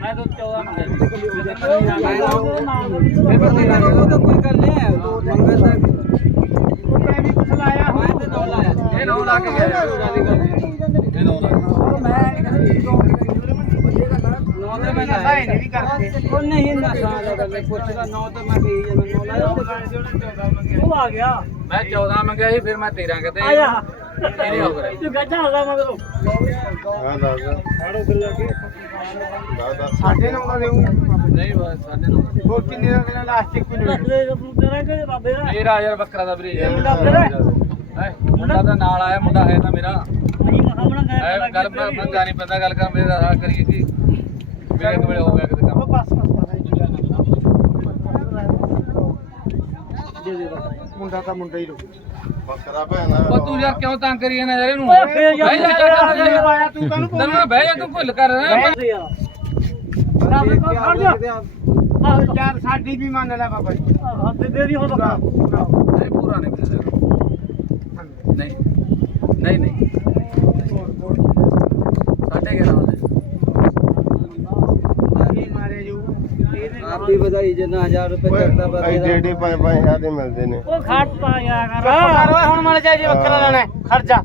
ਮੈਂ ਤਾਂ 14 ਮੰਗਿਆ ਕੋਈ ਗੱਲ ਨਹੀਂ ਹੈ ਮੰਗਲ ਦਾ ਮੈਂ ਵੀ ਕੁਛ ਲਾਇਆ ਮੈਂ ਤੇ ਨੌ ਲਾਇਆ ਇਹ ਨੌ ਲਾ ਕੇ ਗਿਆ ਇਹ ਨੌ ਲਾ ਨੌ ਤੇ ਮੈਂ ਲਾਇਆ ਸਾਈ ਨਹੀਂ ਵੀ ਕਰਦੇ। ਉਹ ਨਹੀਂ ਨਸ਼ਾ ਦਾ ਮੈਂ ਪੁੱਛਦਾ ਨੌ ਤੇ ਮੈਂ ਕਹੀ ਜਾਂਦਾ ਨੌ ਲਾਇਆ ਉਹ ਆ ਗਿਆ। ਮੈਂ 14 ਮੰਗਿਆ ਸੀ ਫਿਰ ਮੈਂ 13 ਕਹਿੰਦੇ ਆ ਜਾ। ਤੇਰੇ ਹੋ ਗਏ। ਤੂੰ ਗੱਜਾ ਹਲਾ ਮਗਰੋਂ। ਸਾਡੇ ਨੰਬਰ ਦੇਉ ਨਹੀਂ ਬਸ ਸਾਡੇ ਨੂੰ ਹੋਰ ਕਿੰਨੇ ਦਾ ਦੇਣਾ ਲਾਸਟ ਇੱਕ ਮਿੰਟ? ਮੇਰਾ ਯਾਰ ਬੱਕਰਾ ਦਾ ਵੀਰੇ। ਯਾਰ ਹੈ ਮੁੰਡਾ ਤਾਂ ਨਾਲ ਆਇਆ ਮੁੰਡਾ ਹੈ ਤਾਂ ਮੇਰਾ। ਗੱਲ ਪਰ ਪੰਗਾ ਨਹੀਂ ਪੈਂਦਾ ਗੱਲ ਕਰ ਮੇਰੇ ਨਾਲ ਕਰੀਏ ਕੀ ਮੇਰੇ ਕੋਲੇ ਹੋ ਗਿਆ ਕਿਤੇ ਕੰਮ। ਬਸ ਬਸ ਮੁੰਡਾ ਤਾਂ ਮੁੰਡਾ ਹੀ ਰੋ ਬੱਕਰਾ ਭੈਣਾ ਉਹ ਤੂੰ ਯਾਰ ਕਿਉਂ ਤੰਗ ਕਰੀ ਜਾਂਦਾ ਯਾਰ ਇਹਨੂੰ? ਬਹਿ ਜਾ ਤੂੰ ਤੈਨੂੰ ਬਹਿ ਜਾ ਤੂੰ ਭੁੱਲ ਕਰ। ਯਾਰ ਸਾਡੀ ਵੀ ਮੰਨ ਲੈ ਬਾਬਾ ਜੀ। ਨਹੀਂ ਪੂਰਾ ਨਹੀਂ ਨਹੀਂ ਨਹੀਂ ਨਹੀਂ ਸਾਡੇ ਗਿਆ ਨਾ ਅਸੀਂ ਮਾਰੇ ਜੂ ਆਪ ਵੀ ਵਧਾਈ ਜਿੰਨਾ 1000 ਰੁਪਏ ਕਰਦਾ ਦਾ। ਡੇਢ ਪੰਜ ਪੰਜ ਹਜ਼ਾਰ ਦੇ ਮਿਲਦੇ ਨੇ। ਕਰ ਓਏ ਹੁਣ ਮਨ ਚਾਹੀਏ ਬੱਕਰਾ ਲੈਣਾ ਹੈ, ਖੜ ਜਾ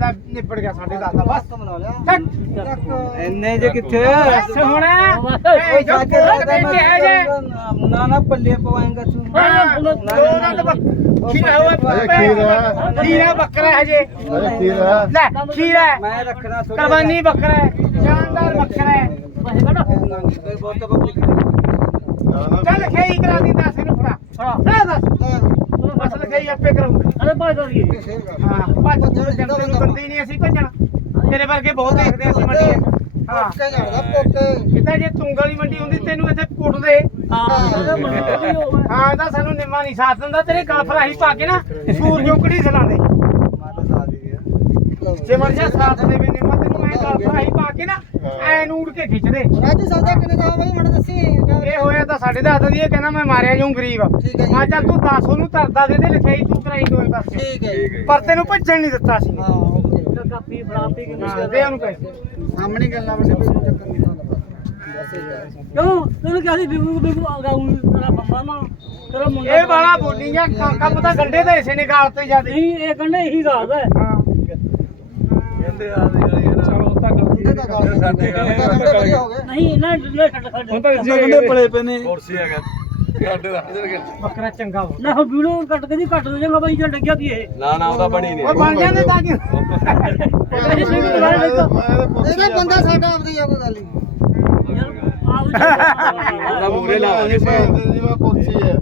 ਲੈ ਨਿਬੜ ਗਿਆ ਸਾਡੇ ਦਾਦਾ ਬਸ। ਚੱਕ। ਇੰਨੇ ਜੇ ਕਿੱਥੇ? ਬਸ ਹੁਣ। ਇਹ ਜੋ ਦੇ ਕੇ ਹੈ ਜੇ। ਨਾ ਨਾ ਪੱਲੇ ਪਵਾਏਗਾ ਤੂੰ। ਦੋ ਖੀਰਾ ਹੋਇਆ ਖੀਰਾ। ਖੀਰਾ। ਬੱਕਰਾ ਹੈ ਜੇ। ਲੈ ਖੀਰਾ। ਮੈਂ ਰੱਖਣਾ ਕੁਰਬਾਨੀ ਬੱਕਰਾ ਹੈ। ਸ਼ਾਨਦਾਰ ਬੱਕਰਾ ਹੈ। ਬਹੁਤ ਬੱਕਰੀ ਚੱਲ ਖੇਈ ਕਰਾ ਦੀ ਦੱਸ ਇਹਨੂੰ ਫੜਾ। ਫੜਾ ਦੱਸ। ਬਸ ਲਖਾਈ ਆਪੇ ਕਰੂੰਗਾ ਅਰੇ ਭਾਈ ਦੋ ਹਾਂ ਭੱਜ ਤੂੰ ਜੰਗਲ ਨੂੰ ਬੰਦੀ ਨਹੀਂ ਅਸੀਂ ਭੱਜਣਾ। ਤੇਰੇ ਵਰਗੇ ਬਹੁਤ ਦੇਖਦੇ ਅਸੀਂ ਮੰਡੀ ਹਾਂ। ਕਿਤਾ ਜੇ ਤੁੰਗ ਵਾਲੀ ਮੰਡੀ ਹੁੰਦੀ ਤੈਨੂੰ ਇੱਥੇ ਕੁੱਟਦੇ। ਹਾਂ ਤਾਂ ਸਾਨੂੰ ਨਿੰਮਾ ਨਹੀਂ ਸਾਥ ਦਿੰਦਾ। ਤੇਰੇ ਗਲ ਪਾ ਕੇ ਨਾ ਸੂਰ ਜੋਕੜੀ ਚਲਾਉਂਦੇ ਜੇ ਮਰ ਜਾ ਸਾਥ ਦੇ ਵੀ ਨਿੰਮਾ ਤੈਨੂੰ ਮੈਂ ਗਲ ਫਰਾਹੀ ਪਾ ਕੇ ਨਾ ਐ ਨੂੜ ਕੇ ਖਿੱਚਦੇ ਇਹ ਹੋਇਆ ਤਾਂ ਸਾਡੇ ਦਾ ਹੱਥ ਦੀ ਇਹ ਕਹਿੰਦਾ ਮੈਂ ਮਾਰਿਆ ਜਾਊਂ ਗਰੀਬ ਠੀਕ ਹੈ ਜੀ। ਮੈਂ ਚੱਲ ਤੂੰ 10 ਉਹਨੂੰ ਤਰਦਾ ਦੇ ਦੇ ਲਿਖਾਈ ਤੂੰ ਕਰਾਈ ਦੋਏ ਪਾਸੇ। ਠੀਕ ਹੈ ਜੀ। ਪਰ ਤੈਨੂੰ ਭੱਜਣ ਨਹੀਂ ਦਿੱਤਾ ਸੀ। ਹਾਂ ਓਕੇ। ਕਾਪੀ ਫੜਾਪੀ ਹਾਂ, ਦੇ ਉਹਨੂੰ ਪੈਸੇ। ਸਾਹਮਣੇ ਗੱਲਾਂ ਵੱਡੇ ਕੋਈ ਚੱਕਰ ਨਹੀਂ ਹੁੰਦਾ। ਕਿਉਂ? ਤੈਨੂੰ ਕਹਿੰਦੀ ਬਿਗੂ ਬਿਗੂ ਆਗਾਉਂ ਤੇਰਾ ਬੰਦਾ ਨਾ ਤੇਰਾ ਮੁੰਡਾ ਇਹ ਵਾਲਾ ਬੋਲੀ ਜਾਂ ਕੰਮ ਤਾਂ ਗੰਡੇ ਦੇ ਹਿੱਸੇ ਨੇ ਗਾਲ ਤੇ ਜਾਂਦੇ ਨਹੀਂ ਇਹ ਕੰਡੇ ਇਹੀ ਗੱਲ ਹੈ। ਹਾਂ ਕਹਿੰਦੇ ਆ ਦੇ ਨਹੀਂ ਇਹਨਾਂ ਨੇ ਛੱਡ ਛੱਡ ਹੁਣ ਤਾਂ ਕੰਡੇ ਪਲੇ ਪਏ ਨੇ। ਕੁਰਸੀ ਹੈਗਾ। ਸਾਡੇ ਦਾ ਬੱਕਰਾ ਚੰਗਾ ਹੋ ਨਾ ਵੀਡੀਓ ਕੱਟ ਕੇ ਨਹੀਂ ਕੱਟ ਦੇ ਜਾਂਗਾ ਬਾਈ ਜੇ ਡੱਗਿਆ ਦੀ ਇਹ। ਨਾ ਨਾ ਉਹਦਾ ਬਣੀ ਨਹੀਂ। ਉਹ ਬਣ ਜਾਂਦੇ ਤਾਂ ਕਿ। ਇਹਦਾ ਬੰਦਾ ਸਾਡਾ ਆਪਦੀ ਆ ਕੋਈ ਗੱਲ ਨਹੀਂ ਉਹਦਾ ਮੂਰੇ ਲਾ ਦੇ ਕੁਰਸੀ ਹੈ।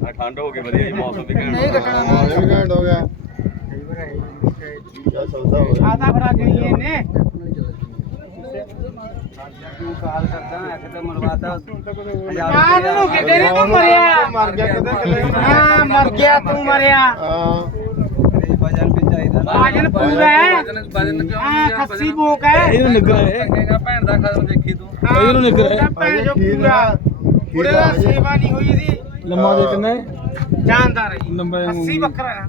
ਆ ਠੰਡ ਹੋ ਗਈ ਵਧੀਆ ਜੀ ਮੌਸਮ ਵੀ ਘੈਂਟ ਨਹੀਂ ਕੱਟਣਾ ਇਹ ਵੀ ਘੈਂਟ ਹੋ ਗਿਆ। ਕਿਆ ਸੌਦਾ ਹੋ ਗਿਆ ਆਦਾ ਫੜਾ ਗਈ ਇਹਨੇ ਤੂੰ ਕਾਲ ਕਰਦਾ ਇੱਕ ਤਾਂ ਮਰਵਾਤਾ ਕਾਂ ਨੂੰ ਕਿਤੇ ਨਹੀਂ ਤੂੰ ਮਰਿਆ। ਮਰ ਗਿਆ ਕਿਤੇ ਕਿਤੇ ਹਾਂ ਮਰ ਗਿਆ ਤੂੰ ਮਰਿਆ। ਹਾਂ ਵਜਨ ਵੀ ਚਾਹੀਦਾ ਬਾਜਨ ਪੂਰਾ ਹੈ। ਵਜਨ ਕਿਉਂ ਹਾਂ ਖੱਸੀ ਬੋਕ ਹੈ। ਇਹਨੂੰ ਨਿਗਰ ਹੈ। ਭੈਣ ਦਾ ਖਸਮ ਦੇਖੀ ਤੂੰ। ਹਾਂ ਇਹਨੂੰ ਨਿਕਲ ਭੈਣ ਜੋ ਪੂਰਾ। ਦਾ ਪੂਰੇ ਦਾ ਸੇਵਾ ਨਹੀਂ ਹੋਈ ਇਹਦੀ। ਲੰਮਾ ਦੇ ਕਿੰਨੇ ਜਾਨਦਾਰ ਹੈ ਜੀ ਅੱਸੀ ਬੱਕਰਾ ਹੈ।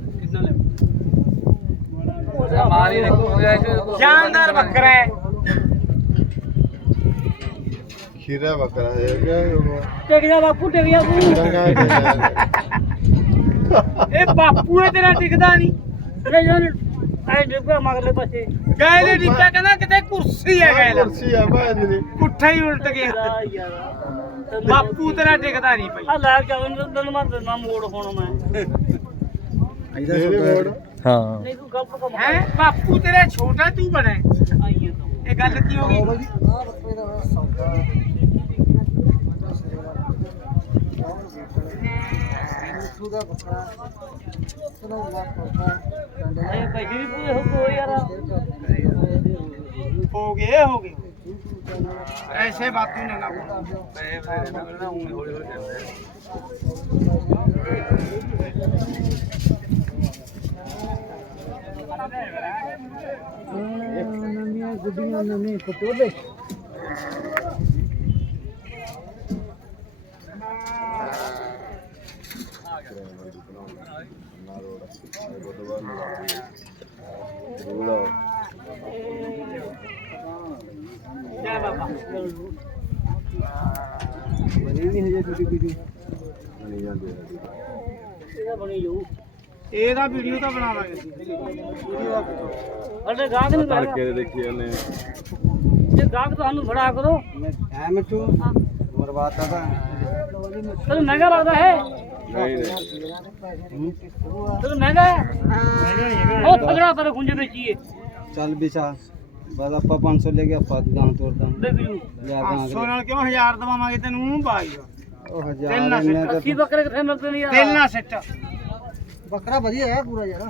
ਮਾਰੀ ਦੇਖੋ ਗਿਆ ਇਹ ਜਾਨਦਾਰ ਬੱਕਰਾ ਹੈ। ਖੀਰਾ ਬੱਕਰਾ ਹੈ ਟਿਕ ਜਾ ਬਾਪੂ ਟਿਕ ਜਾ ਤੂੰ ਇਹ ਬਾਪੂ ਹੈ ਤੇਰਾ ਟਿਕਦਾ ਨਹੀਂ। ਅਰੇ ਯਾਰ ਐ ਡਿੱਗਾ ਮਗਲੇ ਪਾਸੇ। ਦੇ ਡੀਪਾ ਕਹਿੰਦਾ ਕਿਤੇ ਕੁਰਸੀ ਹੈ ਦਾ ਕੁਰਸੀ ਆ ਭਾਈ ਦੀ। ਪੁੱਠਾ ਹੀ ਉਲਟ ਗਿਆ। ਬਾਪੂ ਤੇਰਾ ਟਿਕਦਾ ਨਹੀਂ ਭਾਈ। ਆ ਲੈ ਕੇ ਆਉਂ ਦਿਨ ਮੈਂ ਮੋੜ ਹੁਣ ਮੈਂ। ਕੰਮ ਹੈ? ਬਾਪੂ ਤੇਰਾ ਛੋਟਾ ਤੂੰ ਬੜਾ ਹੈ। ਇਹ ਗੱਲ ਕੀ ਹੋ ਗਈ? ਹੋ ਹੋ ਗਏ ਹੋ ਗਏ। ਐਸੇ ਬਾਤੂ ਨਾ ਨਾ ਬੋਲ। नमिया गुडिया नमे कटोबे बनी नहीं है जो बनी जाती है बनी जाऊ ਇਹਦਾ ਵੀਡੀਓ ਤਾਂ ਬਣਾਵਾਂਗੇ ਅਸੀਂ ਵੀਡੀਓ ਦਾ ਸਾਡੇ ਗਾਹਕ ਨੂੰ ਤੜਕੇ ਦੇ ਦੇਖੀ ਜਾਂਦੇ ਜੇ ਗਾਹਕ ਤੁਹਾਨੂੰ ਫੜਾ ਕਰੋ। ਮੈਂ ਐ ਮਿੱਠੂ। ਬਰਬਾਦ ਤਾਂ ਤੈਨੂੰ ਮਹਿੰਗਾ ਲੱਗਦਾ ਹੈ? ਨਹੀਂ ਨਹੀਂ। ਤੈਨੂੰ ਮਹਿੰਗਾ ਹੈ? ਉਹ ਤਗੜਾ ਪਰ ਗੁੰਜੇ ਵੇਚੀਏ ਚੱਲ ਵਿਚਾ ਬਸ ਆਪਾਂ 500 ਲੈ ਕੇ ਆਪਾਂ ਗਾਂ ਤੋੜਦਾ ਦੇ ਵੀਰੂ ਲਿਆ 500 ਗਾਂ ਨਾਲ ਕਿਉਂ 1000 ਦਵਾਵਾਂਗੇ ਤੈਨੂੰ? ਬਾਈ ਉਹ ਤਿੰਨ ਹਜ਼ਾਰ ਨਾ ਬੱਕਰੇ ਕਿੱਥੇ ਮਿਲਦੇ ਨੇ ਯਾਰ? ਦਿਲ ਨਾ ਸਿੱਟ ਬੱਕਰਾ ਵਧੀਆ ਹੈ ਪੂਰਾ ਯਾਰ।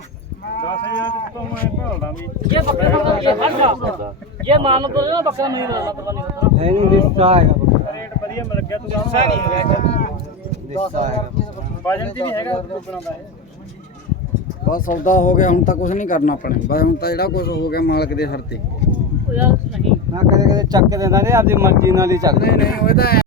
10000 ਤੋਂ ਮੈਂ ਭਾਲਦਾ ਵੀ। ਜੇ ਬੱਕਰੇ ਦਾ ਜੇ ਹਟਦਾ ਜੇ ਮਾਨ ਨਾ ਬੱਕਰਾ ਨਹੀਂ ਮਿਲਦਾ ਪਤਾ ਨਹੀਂ ਹੈ ਨਹੀਂ ਲਿਸਟਾ ਹੈਗਾ ਬੱਕਰਾ। ਰੇਟ ਵਧੀਆ ਮਿਲ ਗਿਆ ਤੂੰ ਗੁੱਸਾ ਨਹੀਂ ਹੈਗਾ। ਲਿਸਟਾ ਹੈਗਾ ਵਜਨ ਤੇ ਨਹੀਂ ਹੈਗਾ ਬਣਾਉਂਦਾ ਹੈ ਬਸ ਸੌਦਾ ਹੋ ਗਿਆ ਹੁਣ ਤਾਂ ਕੁਝ ਨਹੀਂ ਕਰਨਾ ਆਪਣੇ। ਬਸ ਹੁਣ ਤਾਂ ਜਿਹੜਾ ਕੁਝ ਹੋ ਗਿਆ ਮਾਲਕ ਦੇ ਹਰ ਤੇ। ਉਹ ਯਾਰ ਨਹੀਂ। ਨਾ ਕਦੇ ਕਦੇ ਚੱਕ ਦਿੰਦਾ ਨੇ ਆਪਦੀ ਮਰਜ਼ੀ ਨਾਲ ਹੀ ਚੱਕਦੇ। ਨਹੀਂ ਉਹ ਤਾਂ